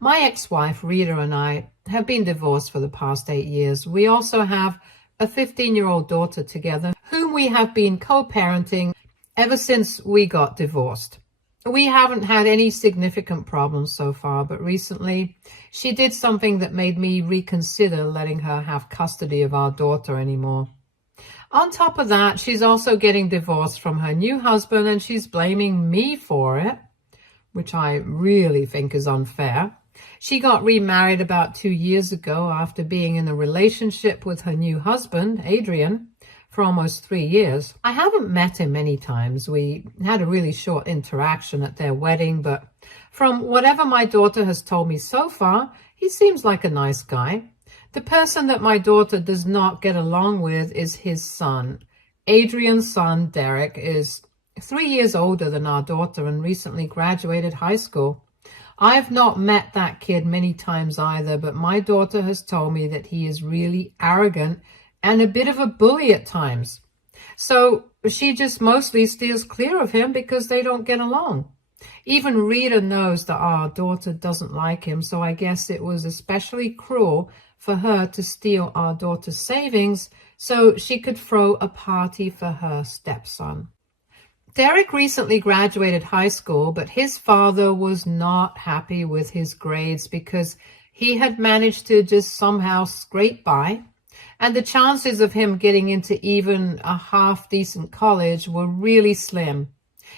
My ex-wife, Rita, and I have been divorced for the past 8 years. We also have a 15-year-old daughter together, whom we have been co-parenting ever since we got divorced. We haven't had any significant problems so far, but recently she did something that made me reconsider letting her have custody of our daughter anymore. On top of that, she's also getting divorced from her new husband, and she's blaming me for it, which I really think is unfair. She got remarried about 2 years ago after being in a relationship with her new husband, Adrian, for almost 3 years. I haven't met him many times. We had a really short interaction at their wedding, but from whatever my daughter has told me so far, he seems like a nice guy. The person that my daughter does not get along with is his son. Adrian's son, Derek, is 3 years older than our daughter and recently graduated high school. I've not met that kid many times either, but my daughter has told me that he is really arrogant and a bit of a bully at times. So she just mostly steers clear of him because they don't get along. Even Rita knows that our daughter doesn't like him, so I guess it was especially cruel for her to steal our daughter's savings so she could throw a party for her stepson. Derek recently graduated high school, but his father was not happy with his grades because he had managed to just somehow scrape by, and the chances of him getting into even a half-decent college were really slim.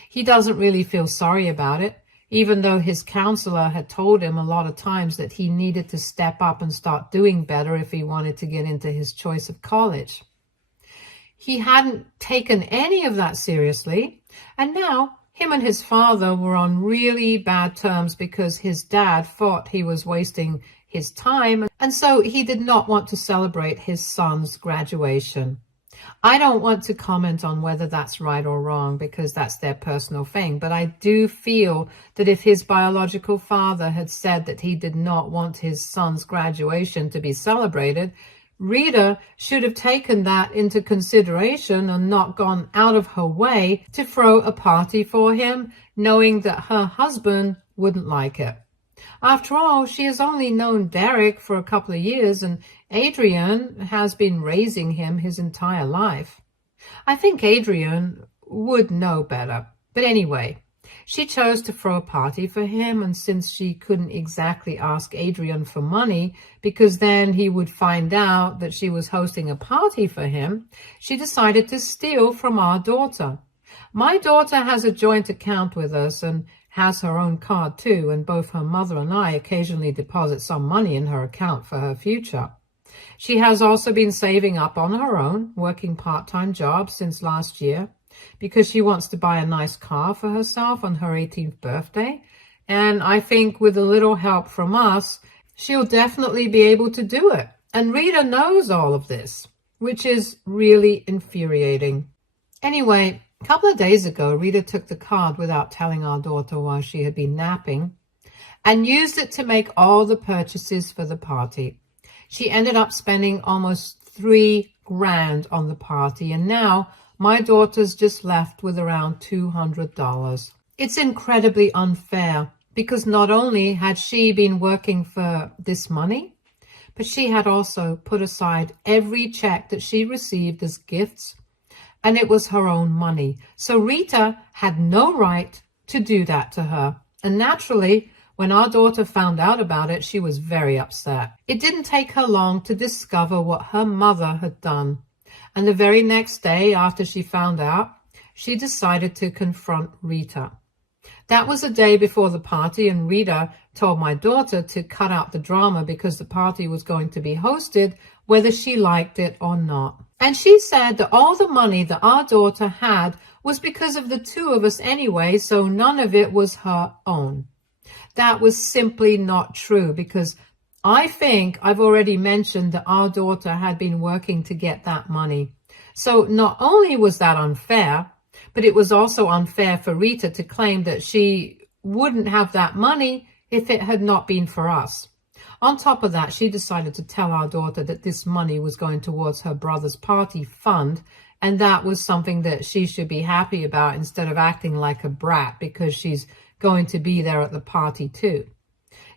He doesn't really feel sorry about it, even though his counselor had told him a lot of times that he needed to step up and start doing better if he wanted to get into his choice of college. He hadn't taken any of that seriously, and now him and his father were on really bad terms because his dad thought he was wasting his time, and so he did not want to celebrate his son's graduation. I don't want to comment on whether that's right or wrong because that's their personal thing, but I do feel that if his biological father had said that he did not want his son's graduation to be celebrated, Rita should have taken that into consideration and not gone out of her way to throw a party for him, knowing that her husband wouldn't like it. After all, she has only known Derek for a couple of years, and Adrian has been raising him his entire life. I think Adrian would know better. But anyway, she chose to throw a party for him, and since she couldn't exactly ask Adrian for money because then he would find out that she was hosting a party for him, she decided to steal from our daughter. My daughter has a joint account with us and has her own card too, and both her mother and I occasionally deposit some money in her account for her future. She has also been saving up on her own, working part-time jobs since last year, because she wants to buy a nice car for herself on her 18th birthday. And I think with a little help from us, she'll definitely be able to do it. And Rita knows all of this, which is really infuriating. Anyway, a couple of days ago, Rita took the card without telling our daughter while she had been napping and used it to make all the purchases for the party. She ended up spending almost $3,000 on the party, and now my daughter's just left with around $200. It's incredibly unfair because not only had she been working for this money, but she had also put aside every check that she received as gifts, and it was her own money. So Rita had no right to do that to her. And naturally, when our daughter found out about it, she was very upset. It didn't take her long to discover what her mother had done. And the very next day after she found out, she decided to confront Rita. That was the day before the party, and Rita told my daughter to cut out the drama because the party was going to be hosted whether she liked it or not. And she said that all the money that our daughter had was because of the two of us anyway, so none of it was her own. That was simply not true because I think I've already mentioned that our daughter had been working to get that money. So not only was that unfair, but it was also unfair for Rita to claim that she wouldn't have that money if it had not been for us. On top of that, she decided to tell our daughter that this money was going towards her brother's party fund, and that was something that she should be happy about instead of acting like a brat because she's going to be there at the party too.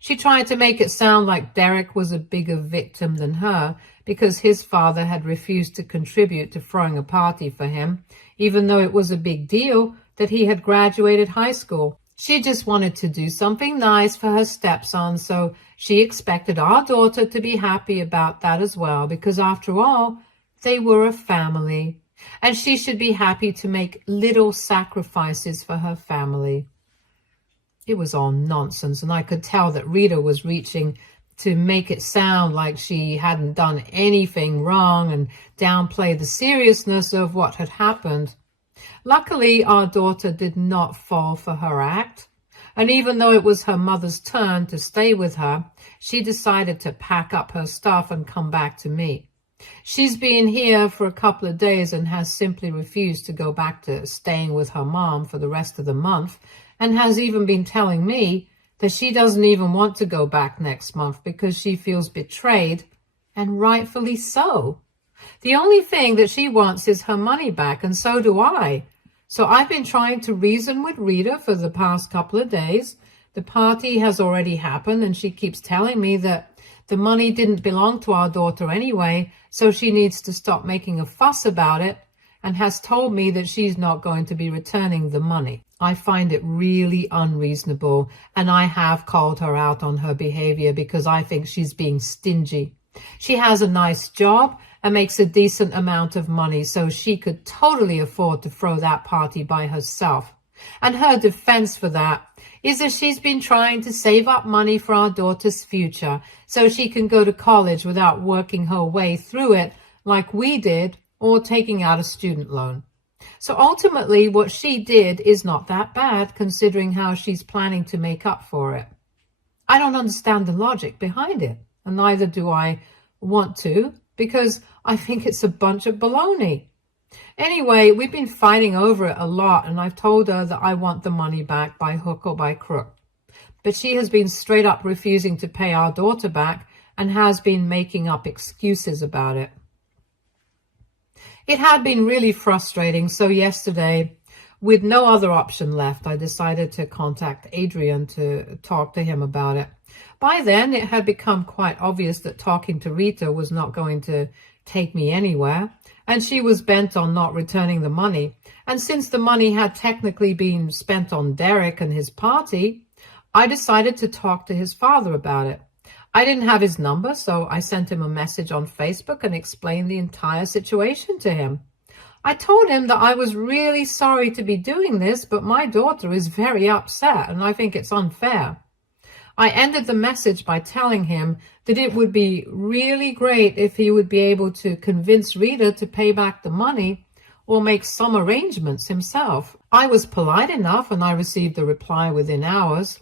She tried to make it sound like Derek was a bigger victim than her because his father had refused to contribute to throwing a party for him, even though it was a big deal that he had graduated high school. She just wanted to do something nice for her stepson, so she expected our daughter to be happy about that as well, because after all, they were a family, and she should be happy to make little sacrifices for her family. It was all nonsense, and I could tell that Rita was reaching to make it sound like she hadn't done anything wrong and downplay the seriousness of what had happened. Luckily, our daughter did not fall for her act, and even though it was her mother's turn to stay with her, she decided to pack up her stuff and come back to me. She's been here for a couple of days and has simply refused to go back to staying with her mom for the rest of the month, and has even been telling me that she doesn't even want to go back next month because she feels betrayed, and rightfully so. The only thing that she wants is her money back, and so do I. So I've been trying to reason with Rita for the past couple of days. The party has already happened, and she keeps telling me that the money didn't belong to our daughter anyway, so she needs to stop making a fuss about it, and has told me that she's not going to be returning the money. I find it really unreasonable, and I have called her out on her behavior because I think she's being stingy. She has a nice job and makes a decent amount of money, so she could totally afford to throw that party by herself. And her defense for that is that she's been trying to save up money for our daughter's future so she can go to college without working her way through it like we did or taking out a student loan. So ultimately, what she did is not that bad considering how she's planning to make up for it. I don't understand the logic behind it, and neither do I want to, because I think it's a bunch of baloney. Anyway, we've been fighting over it a lot, and I've told her that I want the money back by hook or by crook. But she has been straight up refusing to pay our daughter back and has been making up excuses about it. It had been really frustrating, so yesterday, with no other option left, I decided to contact Adrian to talk to him about it. By then, it had become quite obvious that talking to Rita was not going to take me anywhere, and she was bent on not returning the money. And since the money had technically been spent on Derek and his party, I decided to talk to his father about it. I didn't have his number, so I sent him a message on Facebook and explained the entire situation to him. I told him that I was really sorry to be doing this, but my daughter is very upset and I think it's unfair. I ended the message by telling him that it would be really great if he would be able to convince Rita to pay back the money or make some arrangements himself. I was polite enough and I received a reply within hours.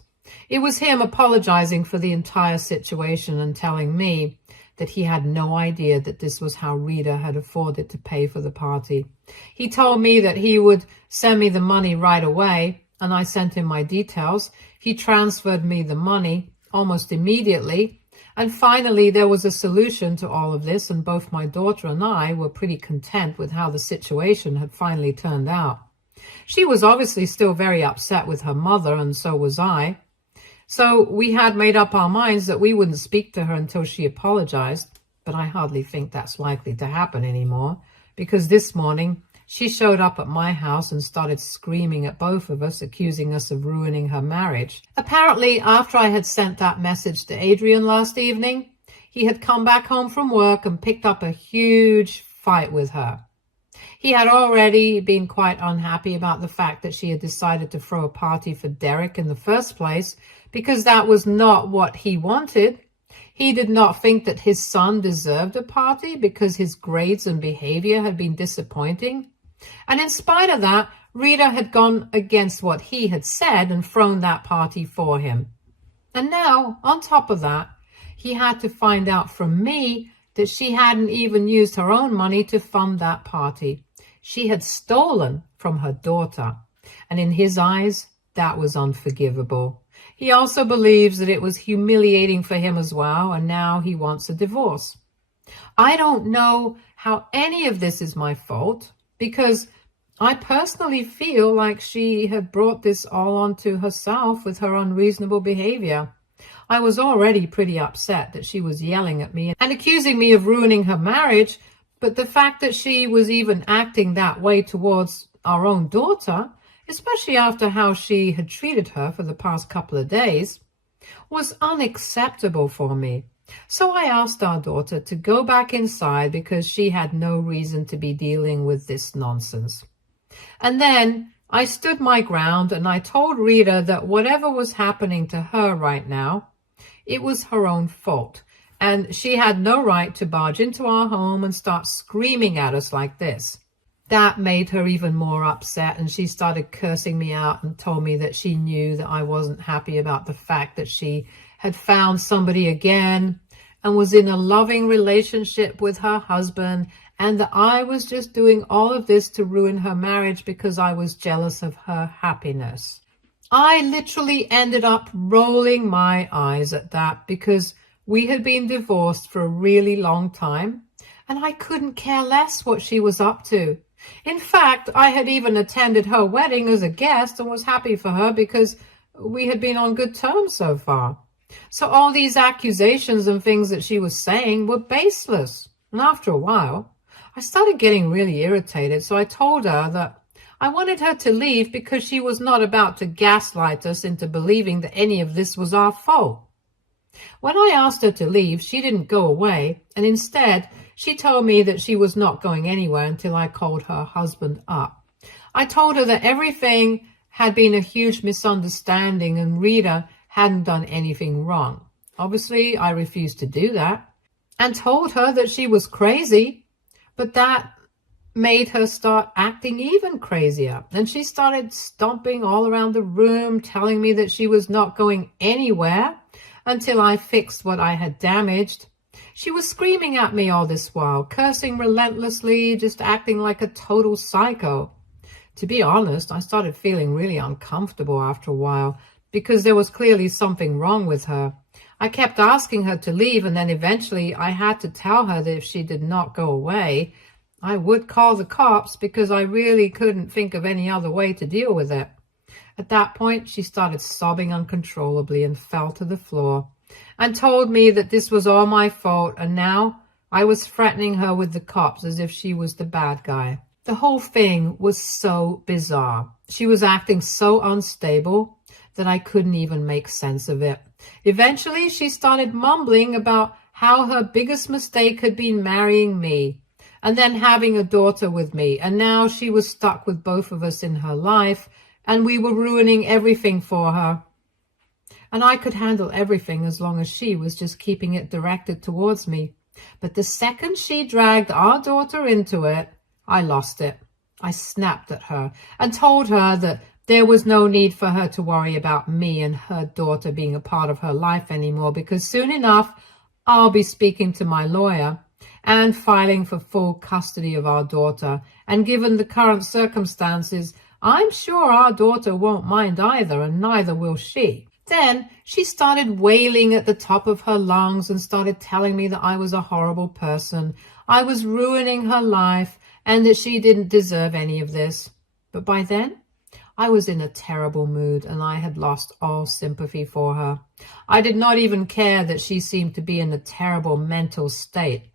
It was him apologizing for the entire situation and telling me that he had no idea that this was how Rita had afforded to pay for the party. He told me that he would send me the money right away, and I sent him my details. He transferred me the money almost immediately, and finally there was a solution to all of this, and both my daughter and I were pretty content with how the situation had finally turned out. She was obviously still very upset with her mother, and so was I. So we had made up our minds that we wouldn't speak to her until she apologized, but I hardly think that's likely to happen anymore, because this morning she showed up at my house and started screaming at both of us, accusing us of ruining her marriage. Apparently, after I had sent that message to Adrian last evening, he had come back home from work and picked up a huge fight with her. He had already been quite unhappy about the fact that she had decided to throw a party for Derek in the first place, because that was not what he wanted. He did not think that his son deserved a party because his grades and behavior had been disappointing. And in spite of that, Rita had gone against what he had said and thrown that party for him. And now, on top of that, he had to find out from me that she hadn't even used her own money to fund that party. She had stolen from her daughter. And in his eyes, that was unforgivable. He also believes that it was humiliating for him as well, and now he wants a divorce. I don't know how any of this is my fault, because I personally feel like she had brought this all onto herself with her unreasonable behavior. I was already pretty upset that she was yelling at me and accusing me of ruining her marriage, but the fact that she was even acting that way towards our own daughter, especially after how she had treated her for the past couple of days, was unacceptable for me. So I asked our daughter to go back inside because she had no reason to be dealing with this nonsense. And then I stood my ground and I told Rita that whatever was happening to her right now, it was her own fault. And she had no right to barge into our home and start screaming at us like this. That made her even more upset, and she started cursing me out and told me that she knew that I wasn't happy about the fact that she had found somebody again and was in a loving relationship with her husband, and that I was just doing all of this to ruin her marriage because I was jealous of her happiness. I literally ended up rolling my eyes at that because we had been divorced for a really long time, and I couldn't care less what she was up to. In fact, I had even attended her wedding as a guest and was happy for her because we had been on good terms so far. So all these accusations and things that she was saying were baseless. And after a while, I started getting really irritated, so I told her that I wanted her to leave because she was not about to gaslight us into believing that any of this was our fault. When I asked her to leave, she didn't go away, and instead, she told me that she was not going anywhere until I called her husband up. I told her that everything had been a huge misunderstanding and Rita hadn't done anything wrong. Obviously, I refused to do that and told her that she was crazy, but that made her start acting even crazier. And she started stomping all around the room, telling me that she was not going anywhere until I fixed what I had damaged. She was screaming at me all this while, cursing relentlessly, just acting like a total psycho. To be honest, I started feeling really uncomfortable after a while because there was clearly something wrong with her. I kept asking her to leave, and then eventually I had to tell her that if she did not go away, I would call the cops because I really couldn't think of any other way to deal with it. At that point, she started sobbing uncontrollably and fell to the floor and told me that this was all my fault, and now I was threatening her with the cops as if she was the bad guy. The whole thing was so bizarre. She was acting so unstable that I couldn't even make sense of it. Eventually, she started mumbling about how her biggest mistake had been marrying me and then having a daughter with me, and now she was stuck with both of us in her life, and we were ruining everything for her. And I could handle everything as long as she was just keeping it directed towards me. But the second she dragged our daughter into it, I lost it. I snapped at her and told her that there was no need for her to worry about me and her daughter being a part of her life anymore, because soon enough, I'll be speaking to my lawyer and filing for full custody of our daughter. And given the current circumstances, I'm sure our daughter won't mind either, and neither will she. Then she started wailing at the top of her lungs and started telling me that I was a horrible person, I was ruining her life, and that she didn't deserve any of this. But by then, I was in a terrible mood and I had lost all sympathy for her. I did not even care that she seemed to be in a terrible mental state.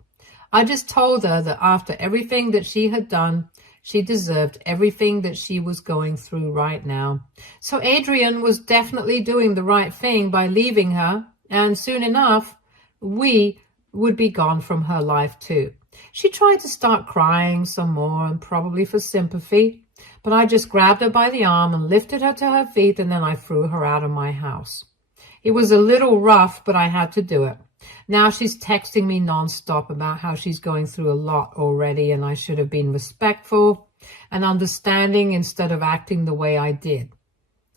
I just told her that after everything that she had done, she deserved everything that she was going through right now. So Adrian was definitely doing the right thing by leaving her, and soon enough, we would be gone from her life too. She tried to start crying some more, and probably for sympathy, but I just grabbed her by the arm and lifted her to her feet, and then I threw her out of my house. It was a little rough, but I had to do it. Now she's texting me nonstop about how she's going through a lot already, and I should have been respectful and understanding instead of acting the way I did.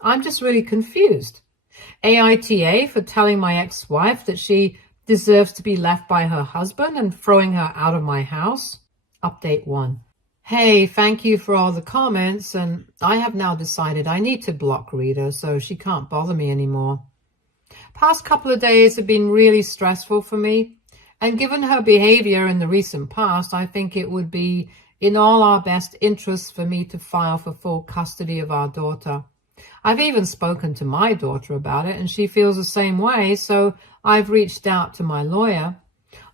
I'm just really confused. AITA for telling my ex-wife that she deserves to be left by her husband and throwing her out of my house. Update 1. Hey, thank you for all the comments, and I have now decided I need to block Rita so she can't bother me anymore. Past couple of days have been really stressful for me, and given her behavior in the recent past, I think it would be in all our best interests for me to file for full custody of our daughter. I've even spoken to my daughter about it, and she feels the same way, so I've reached out to my lawyer.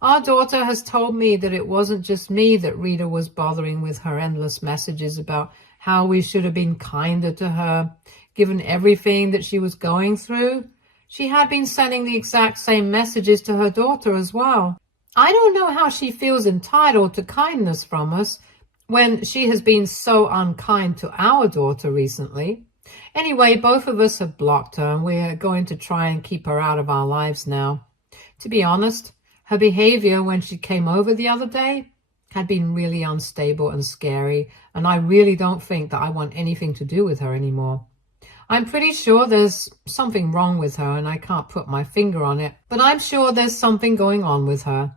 Our daughter has told me that it wasn't just me that Rita was bothering with her endless messages about how we should have been kinder to her, given everything that she was going through. She had been sending the exact same messages to her daughter as well. I don't know how she feels entitled to kindness from us when she has been so unkind to our daughter recently. Anyway, both of us have blocked her, and we're going to try and keep her out of our lives now. To be honest, her behavior when she came over the other day had been really unstable and scary, and I really don't think that I want anything to do with her anymore. I'm pretty sure there's something wrong with her, and I can't put my finger on it, but I'm sure there's something going on with her.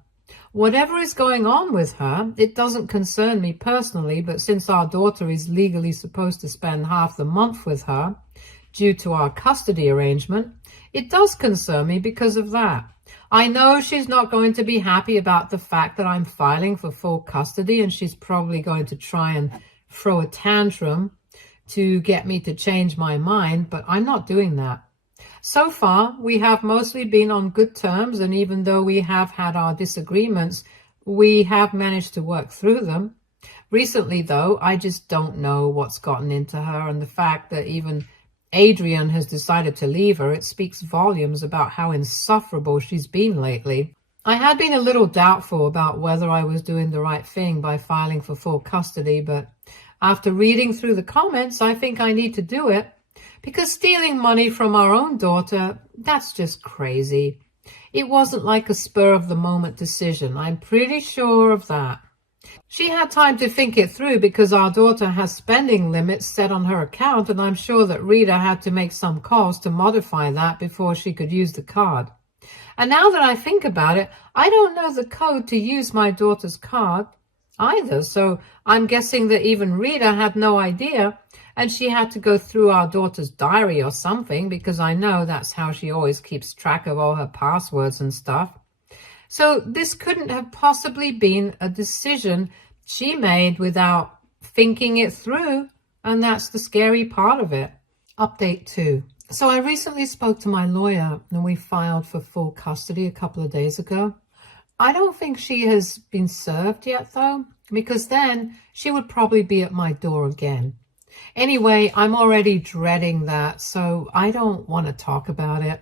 Whatever is going on with her, it doesn't concern me personally, but since our daughter is legally supposed to spend half the month with her due to our custody arrangement, it does concern me because of that. I know she's not going to be happy about the fact that I'm filing for full custody, and she's probably going to try and throw a tantrum to get me to change my mind, but I'm not doing that. So far, we have mostly been on good terms, and even though we have had our disagreements, we have managed to work through them. Recently, though, I just don't know what's gotten into her, and the fact that even Adrian has decided to leave her, it speaks volumes about how insufferable she's been lately. I had been a little doubtful about whether I was doing the right thing by filing for full custody, but after reading through the comments, I think I need to do it. Because stealing money from our own daughter, that's just crazy. It wasn't like a spur-of-the-moment decision. I'm pretty sure of that. She had time to think it through because our daughter has spending limits set on her account, and I'm sure that Rita had to make some calls to modify that before she could use the card. And now that I think about it, I don't know the code to use my daughter's card either, so I'm guessing that even Rita had no idea, and she had to go through our daughter's diary or something, because I know that's how she always keeps track of all her passwords and stuff. So this couldn't have possibly been a decision she made without thinking it through, and that's the scary part of it. Update 2. So I recently spoke to my lawyer, and we filed for full custody a couple of days ago. I don't think she has been served yet, though, because then she would probably be at my door again. Anyway, I'm already dreading that, so I don't want to talk about it.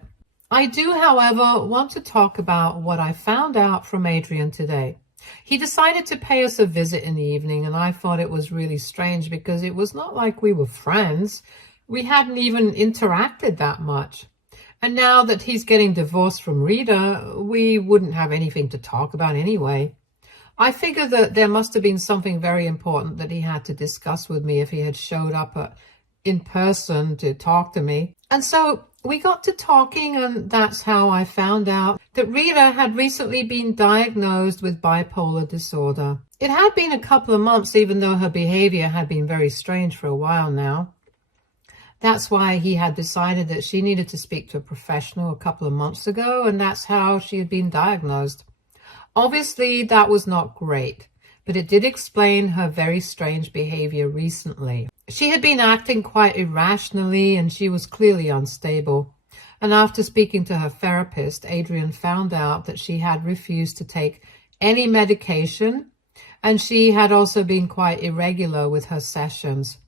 I do, however, want to talk about what I found out from Adrian today. He decided to pay us a visit in the evening, and I thought it was really strange because it was not like we were friends. We hadn't even interacted that much. And now that he's getting divorced from Rita, we wouldn't have anything to talk about anyway. I figured that there must have been something very important that he had to discuss with me if he had showed up in person to talk to me. And so we got to talking, and that's how I found out that Rita had recently been diagnosed with bipolar disorder. It had been a couple of months, even though her behavior had been very strange for a while now. That's why he had decided that she needed to speak to a professional a couple of months ago, and that's how she had been diagnosed. Obviously, that was not great, but it did explain her very strange behavior recently. She had been acting quite irrationally, and she was clearly unstable. And after speaking to her therapist, Adrian found out that she had refused to take any medication, and she had also been quite irregular with her sessions.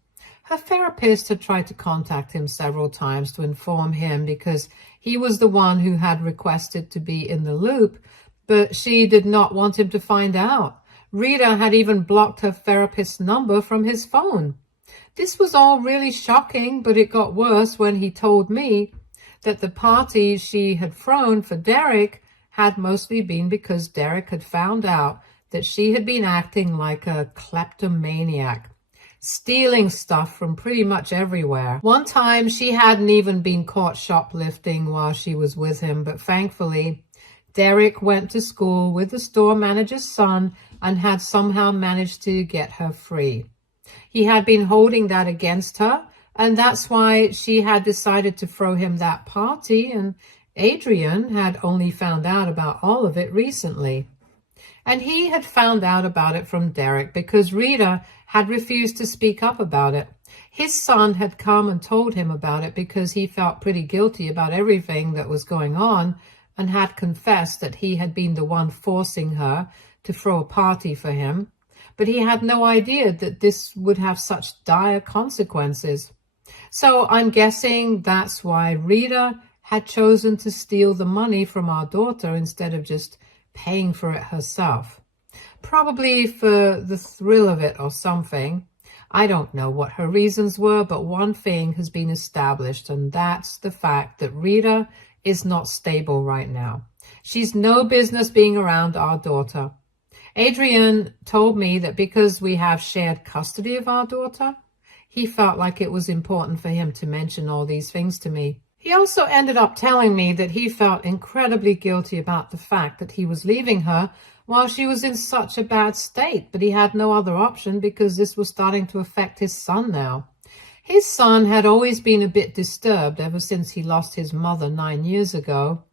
Her therapist had tried to contact him several times to inform him because he was the one who had requested to be in the loop, but she did not want him to find out. Rita had even blocked her therapist's number from his phone. This was all really shocking, but it got worse when he told me that the party she had thrown for Derek had mostly been because Derek had found out that she had been acting like a kleptomaniac, stealing stuff from pretty much everywhere. One time she hadn't even been caught shoplifting while she was with him, but thankfully Derek went to school with the store manager's son and had somehow managed to get her free. He had been holding that against her, and that's why she had decided to throw him that party, and Adrian had only found out about all of it recently. And he had found out about it from Derek because Rita had refused to speak up about it. His son had come and told him about it because he felt pretty guilty about everything that was going on and had confessed that he had been the one forcing her to throw a party for him. But he had no idea that this would have such dire consequences. So I'm guessing that's why Rita had chosen to steal the money from our daughter instead of just paying for it herself. Probably for the thrill of it or something. I don't know what her reasons were, but one thing has been established, and that's the fact that Rita is not stable right now. She's no business being around our daughter. Adrian told me that because we have shared custody of our daughter, he felt like it was important for him to mention all these things to me. He also ended up telling me that he felt incredibly guilty about the fact that he was leaving her while she was in such a bad state, but he had no other option because this was starting to affect his son now. His son had always been a bit disturbed ever since he lost his mother 9 years ago.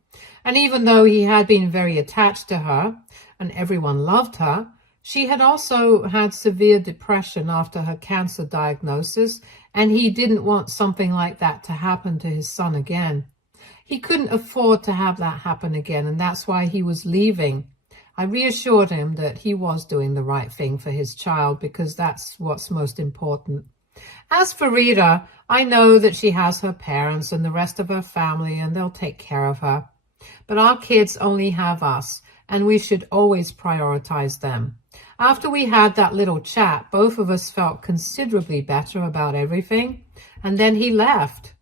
And even though he had been very attached to her and everyone loved her, she had also had severe depression after her cancer diagnosis, and he didn't want something like that to happen to his son again. He couldn't afford to have that happen again, and that's why he was leaving. I reassured him that he was doing the right thing for his child because that's what's most important. As for Rita, I know that she has her parents and the rest of her family and they'll take care of her. But our kids only have us, and we should always prioritize them. After we had that little chat, both of us felt considerably better about everything, and then he left.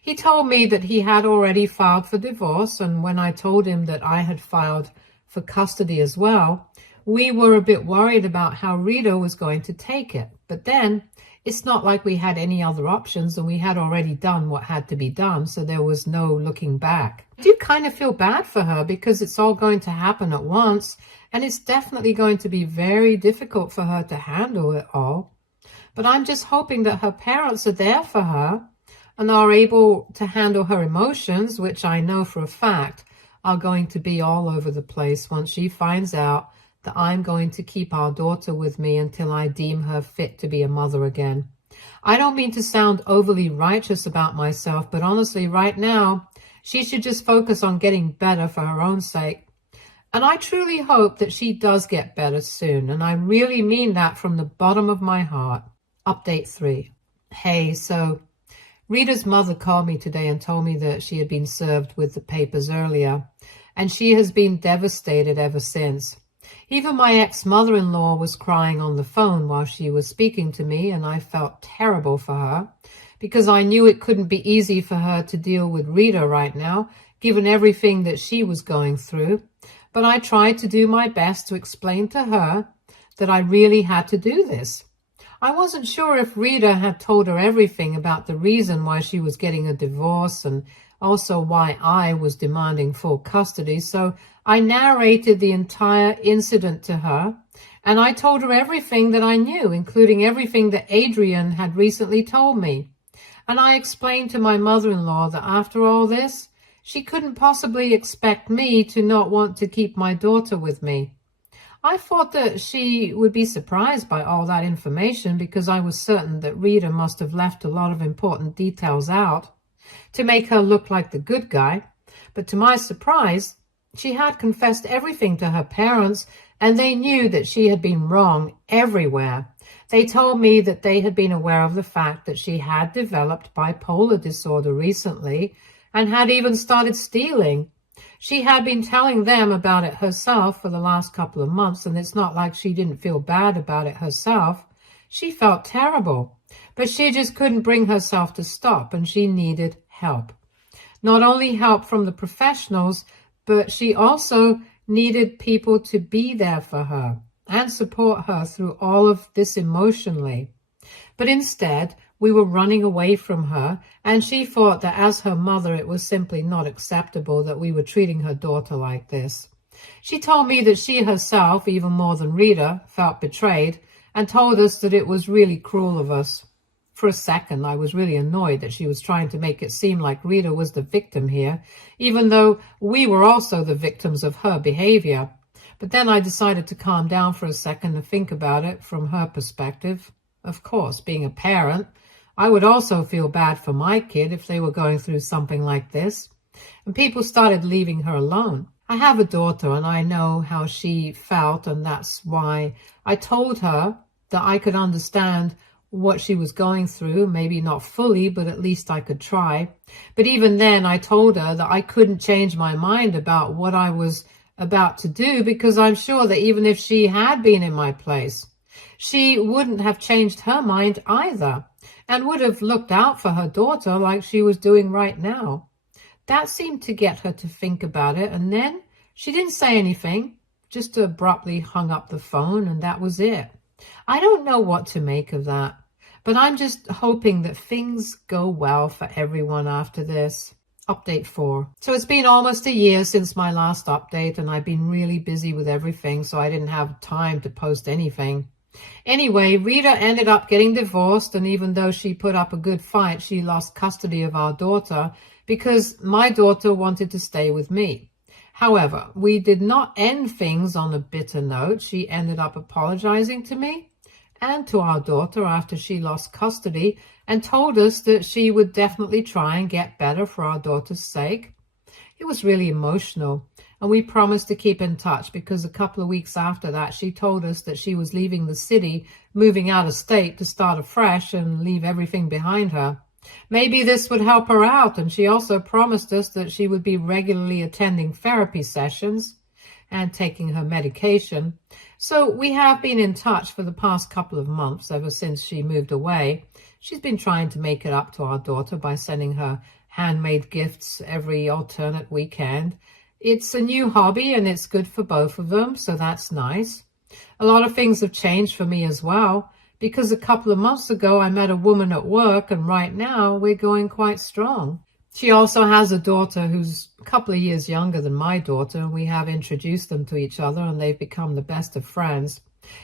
He told me that he had already filed for divorce, and when I told him that I had filed for custody as well, we were a bit worried about how Rita was going to take it. But then it's not like we had any other options, and we had already done what had to be done, so there was no looking back. I do kind of feel bad for her because it's all going to happen at once, and it's definitely going to be very difficult for her to handle it all. But I'm just hoping that her parents are there for her and are able to handle her emotions, which I know for a fact are going to be all over the place once she finds out that I'm going to keep our daughter with me until I deem her fit to be a mother again. I don't mean to sound overly righteous about myself, but honestly, right now, she should just focus on getting better for her own sake. And I truly hope that she does get better soon, and I really mean that from the bottom of my heart. Update 3. Hey, so Rita's mother called me today and told me that she had been served with the papers earlier, and she has been devastated ever since. Even my ex-mother-in-law was crying on the phone while she was speaking to me, and I felt terrible for her because I knew it couldn't be easy for her to deal with Rita right now, given everything that she was going through. But I tried to do my best to explain to her that I really had to do this. I wasn't sure if Rita had told her everything about the reason why she was getting a divorce and also why I was demanding full custody, so I narrated the entire incident to her, and I told her everything that I knew, including everything that Adrian had recently told me. And I explained to my mother-in-law that after all this, she couldn't possibly expect me to not want to keep my daughter with me. I thought that she would be surprised by all that information because I was certain that Rita must have left a lot of important details out to make her look like the good guy. But to my surprise, she had confessed everything to her parents, and they knew that she had been wrong everywhere. They told me that they had been aware of the fact that she had developed bipolar disorder recently and had even started stealing. She had been telling them about it herself for the last couple of months, and it's not like she didn't feel bad about it herself. She felt terrible, but she just couldn't bring herself to stop, and she needed help. Not only help from the professionals, but she also needed people to be there for her and support her through all of this emotionally. But instead, we were running away from her, and she thought that as her mother, it was simply not acceptable that we were treating her daughter like this. She told me that she herself, even more than Rita, felt betrayed and told us that it was really cruel of us. For a second, I was really annoyed that she was trying to make it seem like Rita was the victim here, even though we were also the victims of her behavior. But then I decided to calm down for a second and think about it from her perspective. Of course, being a parent, I would also feel bad for my kid if they were going through something like this. And people started leaving her alone. I have a daughter and I know how she felt, and that's why I told her that I could understand what she was going through, maybe not fully, but at least I could try. But even then, I told her that I couldn't change my mind about what I was about to do, because I'm sure that even if she had been in my place, she wouldn't have changed her mind either, and would have looked out for her daughter like she was doing right now. That seemed to get her to think about it, and then she didn't say anything, just abruptly hung up the phone, and that was it. I don't know what to make of that, but I'm just hoping that things go well for everyone after this. Update 4. So it's been almost a year since my last update, and I've been really busy with everything, so I didn't have time to post anything. Anyway, Rita ended up getting divorced, and even though she put up a good fight, she lost custody of our daughter because my daughter wanted to stay with me. However, we did not end things on a bitter note. She ended up apologizing to me and to our daughter after she lost custody, and told us that she would definitely try and get better for our daughter's sake. It was really emotional, and we promised to keep in touch, because a couple of weeks after that, she told us that she was leaving the city, moving out of state to start afresh and leave everything behind her. Maybe this would help her out, and she also promised us that she would be regularly attending therapy sessions and taking her medication. So we have been in touch for the past couple of months, ever since she moved away. She's been trying to make it up to our daughter by sending her handmade gifts every alternate weekend. It's a new hobby and it's good for both of them, so that's nice. A lot of things have changed for me as well, because a couple of months ago I met a woman at work, and right now we're going quite strong. She also has a daughter who's a couple of years younger than my daughter, and we have introduced them to each other, and they've become the best of friends.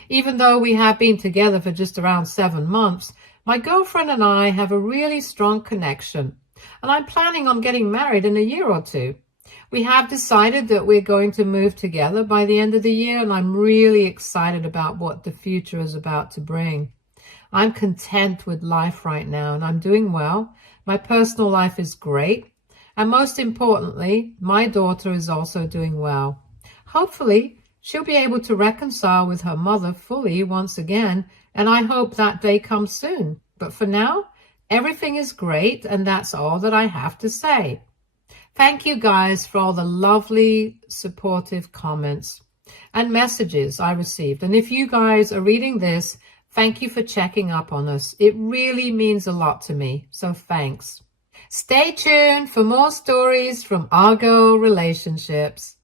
Even though we have been together for just around 7 months, my girlfriend and I have a really strong connection, and I'm planning on getting married in a year or two. We have decided that we're going to move together by the end of the year, and I'm really excited about what the future is about to bring. I'm content with life right now, and I'm doing well. My personal life is great, and most importantly, my daughter is also doing well. Hopefully, she'll be able to reconcile with her mother fully once again, and I hope that day comes soon. But for now, everything is great, and that's all that I have to say. Thank you guys for all the lovely, supportive comments and messages I received. And if you guys are reading this, thank you for checking up on us. It really means a lot to me, so thanks. Stay tuned for more stories from Argo Relationships.